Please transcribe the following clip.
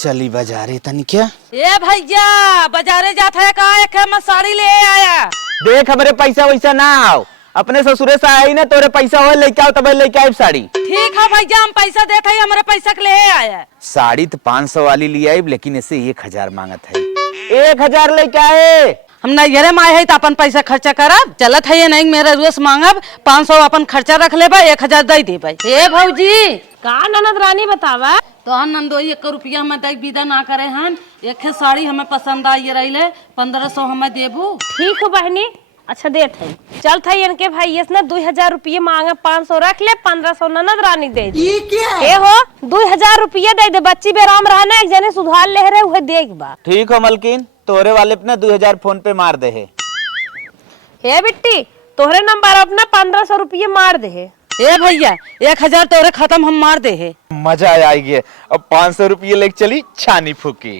चली बाजारे तनी क्या। ए भैया बाजारे जात है का एक मैं साड़ी ले आया। देख हमरे पैसा वैसा ना आओ, अपने ससुरे से आई ना तोरे पैसा हो लेके आओ तब लेके आई साड़ी। ठीक है भैया हम पैसा देते हैं, हमारे पैसा के ले आया। साड़ी तो 500 वाली ले आई लेकिन इसे 1000 मांगत है। 1000 लेके आए। हम नैहरे में आए है तो अपन पैसा खर्चा करब, चलत है ये नहीं मेरे रोज मांगब 500 अपन खर्चा रख ले 1000 दे दे भाई। ए भौजी का ननद रानी बतावा तो हम नंदोई 1 रुपया हमें दे विदा ना करे हन। एक साड़ी हमें पसंद आई रही 1500 हमें देबू। ठीक हो बहनी, अच्छा देत है चल था इनके भाई ये ना 2000 रुपये मांगे 500 रख ले 1500 ननद रानी दे दे। ये हो 2000 रुपये दे दे, बच्ची बेराम रहना एक जने सुधार ले रहे उहे देख बा। ठीक हो मलकिन, तोरे वाले पे ना 2000 फोन पे मार दे है। हे बिट्टी तोहरे नंबर अपना 1500 रुपये मार दे है। ए भैया 1000 तोरे खत्म हम मार दे है। मजा आएगी। अब 500 रुपये लेके चली छानी फूकी।